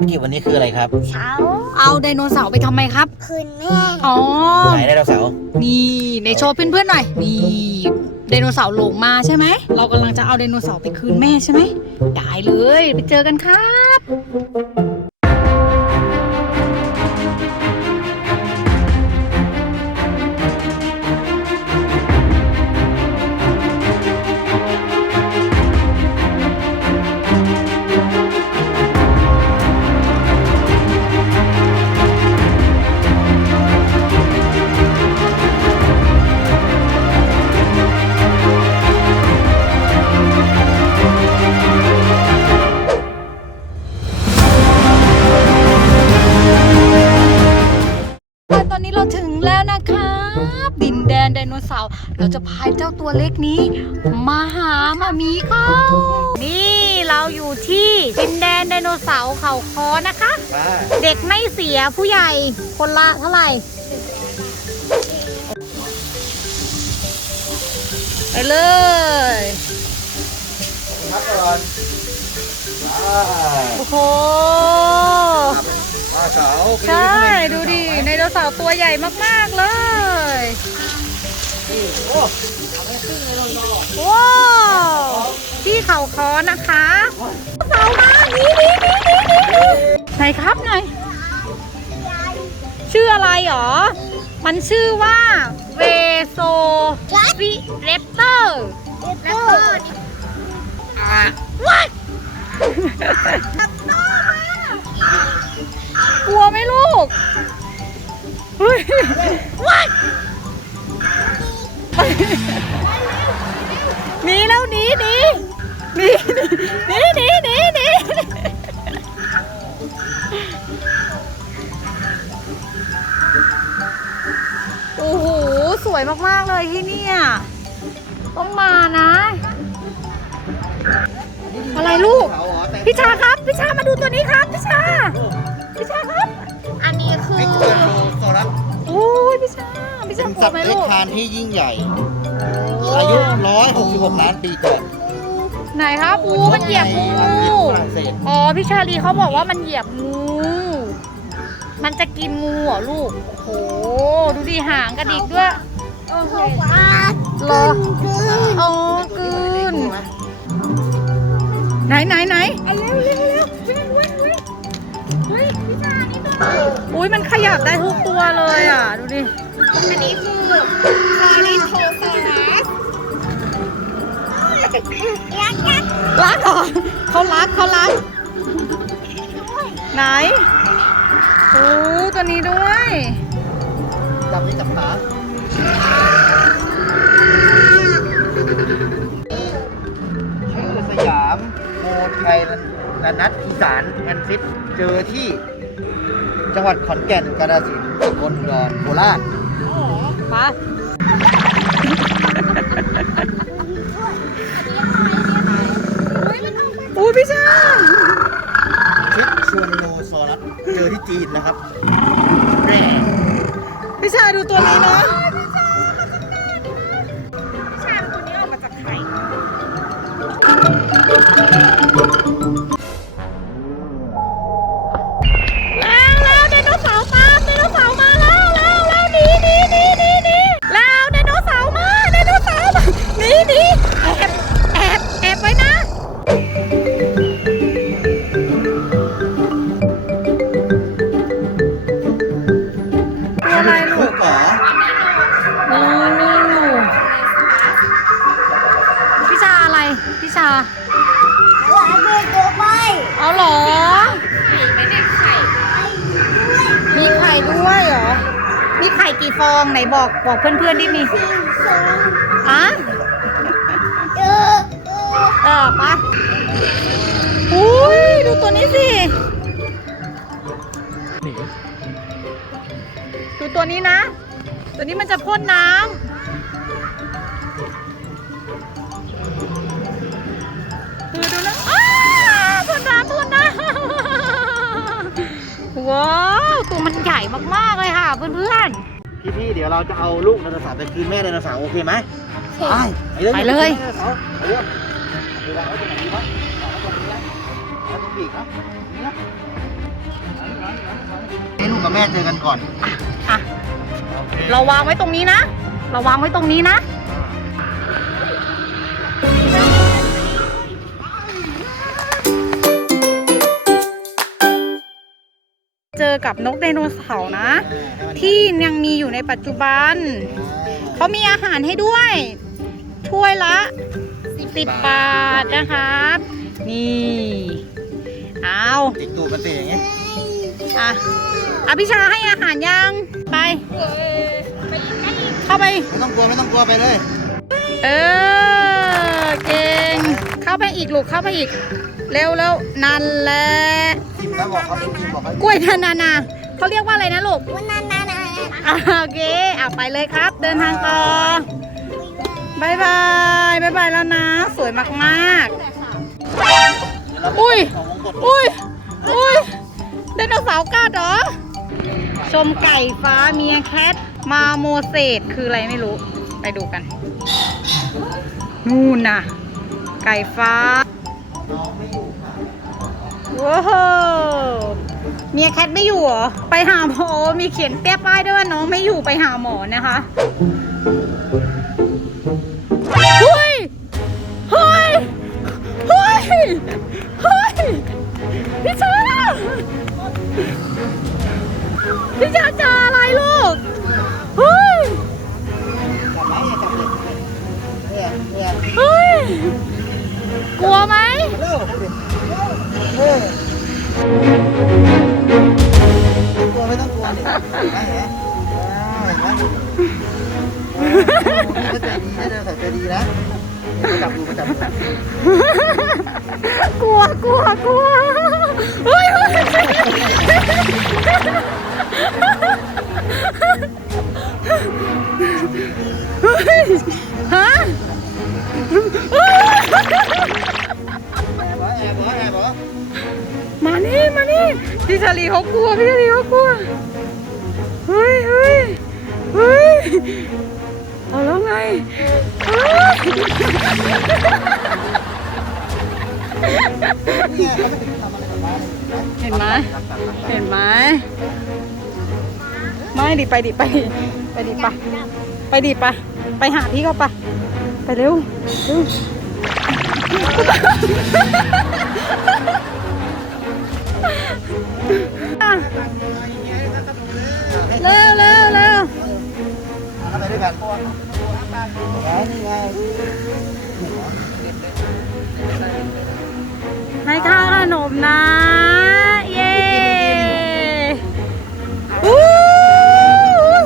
กิจวันนี้คืออะไรครับเช้าเอาไดโนเสาร์ไปทำไมครับ คืนแม่ อ๋อ ไหนไดโนเสาร์นี่ในโชว์เพื่อนๆหน่อย นี่ไดโนเสาร์หลงมาใช่ไหม เรากำลังจะเอาไดโนเสาร์ไปคืนแม่ใช่ไหม ได้เลย ไปเจอกันครับ มาหามามีเขานี่เราอยู่ที่ดินแดนไดโนเสาร์เขาคอนะคะมาเด็กไม่เสียผู้ใหญ่คนละเท่าไหร่ ไปเลยพักก่อนมาโอ้โหมาเสาใช่ ดูดิไดโนเสาร์ตัวใหญ่มาก ๆ เลย โอ้ ว้าวที่ เขาคอนะคะเสามานี่นี่นี่นี่นี่ไหนครับหน่อยชื่ออะไรหรอ มันชื่อว่าเวโซฟิเรปเตอร์แล้วก็ว้ายกลัวไหมลูกว้ายหนีแล้วหนีหนี นีหนีหนีหนีหนีโอ้โห สวยมาก ๆ เลยที่เนี่ยต้องมานะ อะไรลูกเสาเหรอแต่พี่ชาครับพี่ชามาดูตัวนี้ครับพี่ชาพี่ชาครับ อันนี้คือไม่เกินโลโซลัสโอ้ยพี่ชาพี่เป็ชานกลัสัวตว์ไหมเลื้อยลูกคลานที่ยิ่งใหญ่ อายุ 166 ล้านปีเกิด ไหนครับอูมันเหยียบงูอังกฤษฝรั่งเศสอ๋อพี่ชาลีเขาบอกว่ามันเหยียบงู มันจะกินงูเหรอลูก โอ้โห ดูดิหางกระดิกด้วยโอ้โหฟ้าเหรอคืนโอ้กลืนไหนไหนไหนเร็วเร็วเร็ววิ่งวิ่งวิ่งเฮ้ยพี่ชานี่ตัวอุ้ยมันขยับได้ทุกตัวเลยอะ ดูดิ อันนี้คือลอริโทซอรั สยักษ์ยักษ์รักเหรอเขารักเขารัก ไหนโอ้ตัวนี้ด้วยจับนี่จับขาชื่อสยามโมไทยนันัทอีสานแอนฟิตเจอที่ จังหวัดขอนแก่นกาฬสินธุ์สกลอุดรโคราชมาอุ้ย พี่ชาชิดชวนโนซอรัสเจอที่จีนนะครับแร่พี่ชาดูตัวนี้นะ อะไรลูลูกกเหรอนี่นี่หนูพี่ชาอะไรพี่ชาเออเด็กตัวไปเอาเหรอมีไหมเนี่ยไข่มีไข่ด้วยเหรอ มีไข่กี่ฟองไหนบอกบอกเพื่อนๆดิมีสี่สองอะเออเออเออปะอุ้ยดูตัวนี้สิ ตัวนี้นะ ตัวนี้มันจะพ่นน้ำคือดูนะอ้าพ่นน้ำพ่นน้ำว้าวตัวมันใหญ่มากๆเลยค่ะเพื่อนๆพี่พี่ๆเดี๋ยวเราจะเอาลูกไดโนเสาร์ไปคืนแม่ไดโนเสาร์โอเคไหมไปไปเลยไปเร็วไปวางไว้ตรงไหนดีวะวางไว้ตรงนี้นะวางไว้ตรงปีกนะนี่นะม่เจอกันก่อนอะโอ เคเราวางไว้ตรงนี้นะ เราวางไว้ตรงนี้นะ เจอกับนกไดโนเสาร์นะ ที่ยังมีอยู่ในปัจจุบัน เขามีอาหารให้ด้วย ถ้วยละสิบบาทนะครับ นี่ เอาติดตูดมันติดอย่างงี้อะอภิชาให้อาหารยัง ไป เข้าไป ไม่ต้องกลัวไม่ต้องกลัวไปเลย เออ เก่ง เข้าไปอีกลูกเข้าไปอีก เร็วเร็วนั่นแหละจิ้มแล้วบอกเขาจิ้มบอกเขากล้วยนานานาเขาเรียกว่าอะไรนะลูกนานานาโอเคอะไปเลยครับ เดินทางต่อบายบายบายบายแล้วนะ สวยมากๆ อุ้ยของวงกดอุ้ย อุ้ยไดโนเสาร์กัดเหรอ ชมไก่ฟ้าเมียแคทมาโมเสสคืออะไรไม่รู้ ไปดูกัน นู่นน่ะ ไก่ฟ้าว้าวเมียแคทไม่อยู่เหรอ ไปหาหมอ มีเขียนเตี้ยป้ายด้วยว่าน้องไม่อยู่ไปหาหมอนะคะ อบเหรอแอบเหรอแอบเหรอมานี่มานี่พี่ชาลีเขากลัวพี่ชาลีเขากลัวเฮ้ยเฮ้ยเฮ้ยเอาแล้วไงเฮ้ยเนี่ยเขาไม่ถึงทำอะไรกับบ้านเห็นไหมเห็นไหมไม่ดิไปดิไปดิไปดิไปไปดิไปไปหาพี่เขาไปไปเร็วเร็ว เร็วเร็วเร็วเข้าไปด้วยกันนี่ไงให้ค่าขนมนะ เย้อู้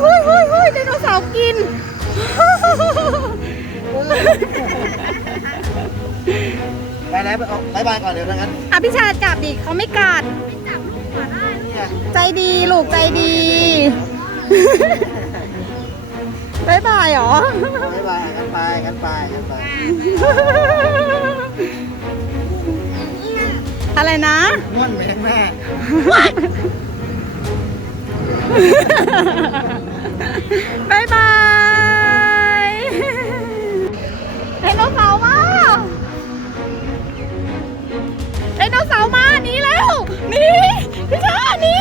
หูหูหูไดโนเสาร์กินไปแล้วบายบายก่อนเดี๋ยวงั้นอภิชาจับดิเขาไม่กัด ใจดีลูกใจดี บายบายเหรอบายบายกันไปกันไปกันไปอะไรนะม้วนไปข้างหน้าบายบายไดโนเสาร์มาไดโนเสาร์มาหนีแล้วหนีพี่ชาห นี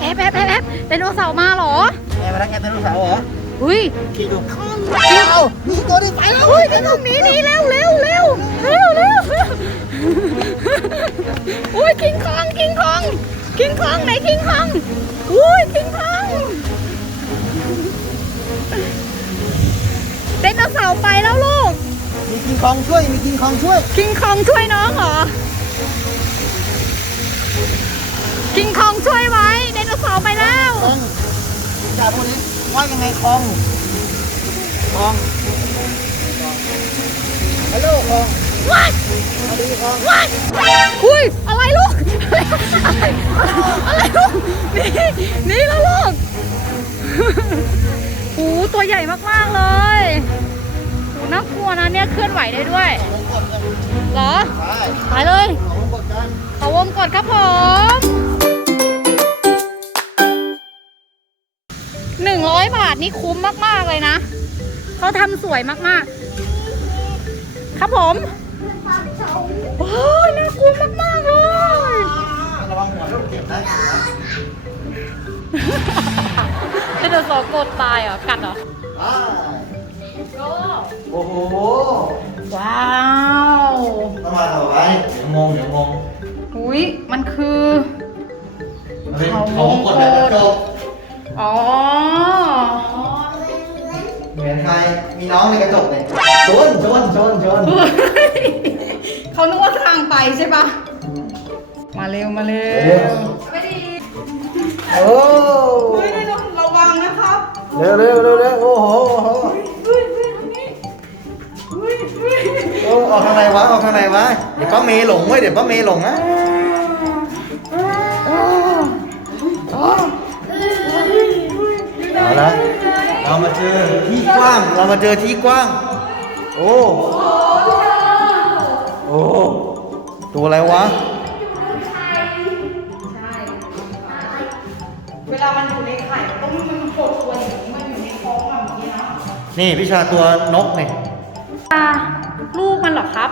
แอบแอบแอบแอบไดโนเสาร์มาเหรอแอบมาแล้วแอบไดโนเสาร์เหรออุ้ยคิดดูเดี๋ยวมีตัวได้ไปแล้วอุ้ยพี่ต้องหนีหนีเร็วเร็วเร็วเร็วเร็วอุ้ยคิงคองคิงคองคิงคองไหนคิงคองอุ้ยคิงคองไดโนเสาร์ไปแล้วลูกมีกิงคองช่วยมีกิงคองช่วยคิงคองช่วยน้องเหรอ คิงคองช่วยไว้ไดโนเสาร์ไปแล้วคองจ่าพูดนี้ว่ายังไงคองคองฮัลโหลคองวัดสวัสดีคองวัดอุ้ยอะไรลูกอะไรอะไรลูกนี่นี่แล้วลูกโอ้ตัวใหญ่มากๆเลยโอ้น่ากลัวนะเนี่ยเคลื่อนไหวได้ด้วยผมกดเลยเหรอไปไปเลยผมกดกันขอวงกดครับผม บาทนี่คุ้มมากๆเลยนะเขาทำสวยมากๆ ครับผมโอ้ยน่ากลัวมากๆเลยระวังหัวลูกเจ็บนะไดโนเสาร์โกรธตายเหรอ กัดเหรออ่าโก้โอ้โห ว้าวต้องมาต่อไปเดี๋ยวงงเดี๋ยวงง อุ้ยมันคือ มันเป็นเขากดแบบกระจก อ๋อ เหมือนใคร มีน้องในกระจกเลยชนชนชนชนเขานึกว่าทางไปใช่ปะมาเร็วมาเร็เร็ววไม่ดีโอ้เฮ้ยได้ระวังนะครับ เร็วเร็วเร็วเร็วโอ้โหโอ้โหเฮ้ยเฮ้ยทางนี้เฮ้ยเฮ้ยโอ้ออกทางไหนวะออกทางไหนวะ เดี๋ยวป้าเมย์หลงเว้ยเดี๋ยวป้าเมย์หลงนะ ละเรามาเจอที่กว้าง เรามาเจอที่กว้าง โอ้ โอ้ ตัวอะไรวะ เวลามันอยู่ในไข่มันต้องมันโผล่ตัวอย่างนี้มันอยู่ในท้องแบบนี้นะนี่พิชาตัวนกนี่ลูกมันเหรอครับ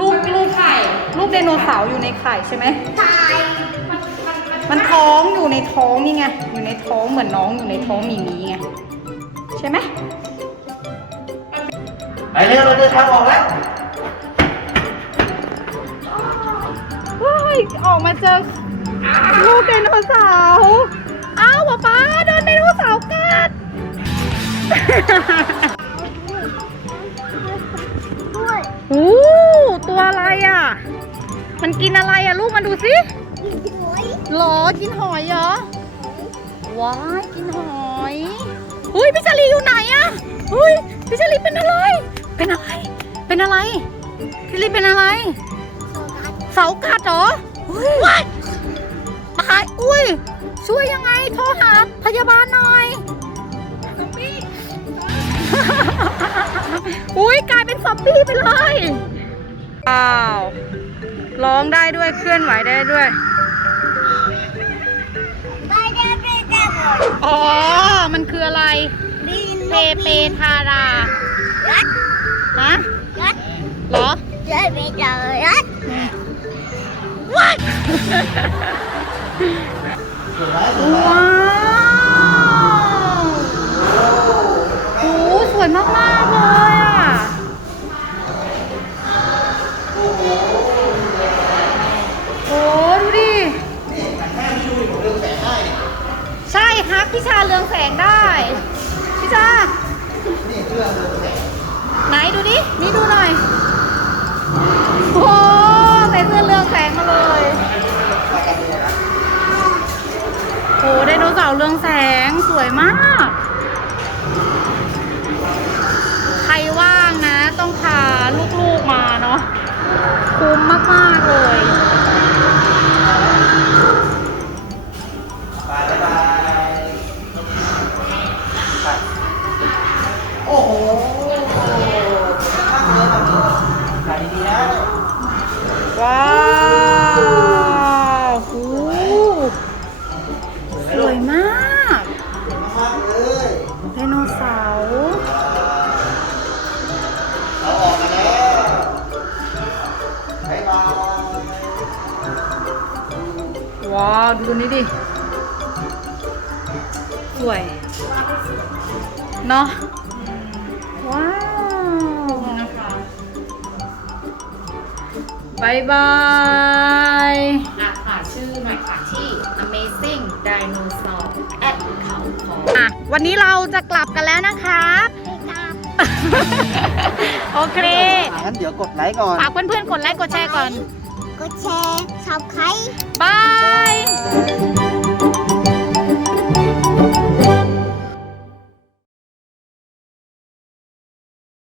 ลูกลูกไข่ ลูกไดโนเสาร์อยู่ในไข่ใช่ไหมใช่มันท้ องอยู่ในท้องนี่ไง อยู่ในท้องเหมือนน้องอยู่ในท้องหมีหมีไง ใช่ไหมไปเร็วเราเดินทางออกแล้วเฮ้ยออกมาเจอลูกไดโนเสาร์อ้าวป๊าป๊าโดนไดโนเสาร์กัดด้วยโอ้ตัวอะไรอะ มันกินอะไรอะลูกมาดูสิ กินหอยหรอกินหอยเหรอว้ายกินหอยอุ้ยพี่ชาลีอยู่ไหนอะอุ้ยพี่ชาลีเป็นอะไร เป็นอะไร เป็นอะไรพี่ชาลีเป็นอะไรเสากัดเหรออุ้ยตายอุ้ยช่วยยังไงโทรหาพยาบาลหน่อยอุ้ยกลายเป็นซอมบี้ไปเลยว้าวร้องได้ด้วยเคลื่อนไหวได้ด้วย อ๋อ มันคืออะไรบินเปเปทารารัดฮะรัดเหรอได้ไปเจอรัดสวยไหมสวยไหมว้าวโอ้โหสวยมาก ๆ เลยอะ โอ้ดูดิ นี่มันแค่ที่ดูผมเรืองแสงได้นี่ ใช่ฮัก พี่ชาเรืองแสงได้พี่ชาไหนดูดินี่ดูหน่อยโอ้ใส่เสื้อเรืองแสงมาเลยโอ้ไดโนเสาร์เรืองแสงสวยมาก ใครว่างนะ ต้องพาลูกๆมาเนาะคุ้มมากๆเลย ว้า บายบายอะค่ะชื่อหน่อยค่ะที่ Amazing Dinosaur at เขาคออะวันนี้เราจะกลับกันแล้วนะครับไปตามโอเคงั้นเดี๋ยวกดไลค์ก่อน ฝากเพื่อนๆ กดไลค์ กดแชร์ก่อน กดแชร์สับไครบายบ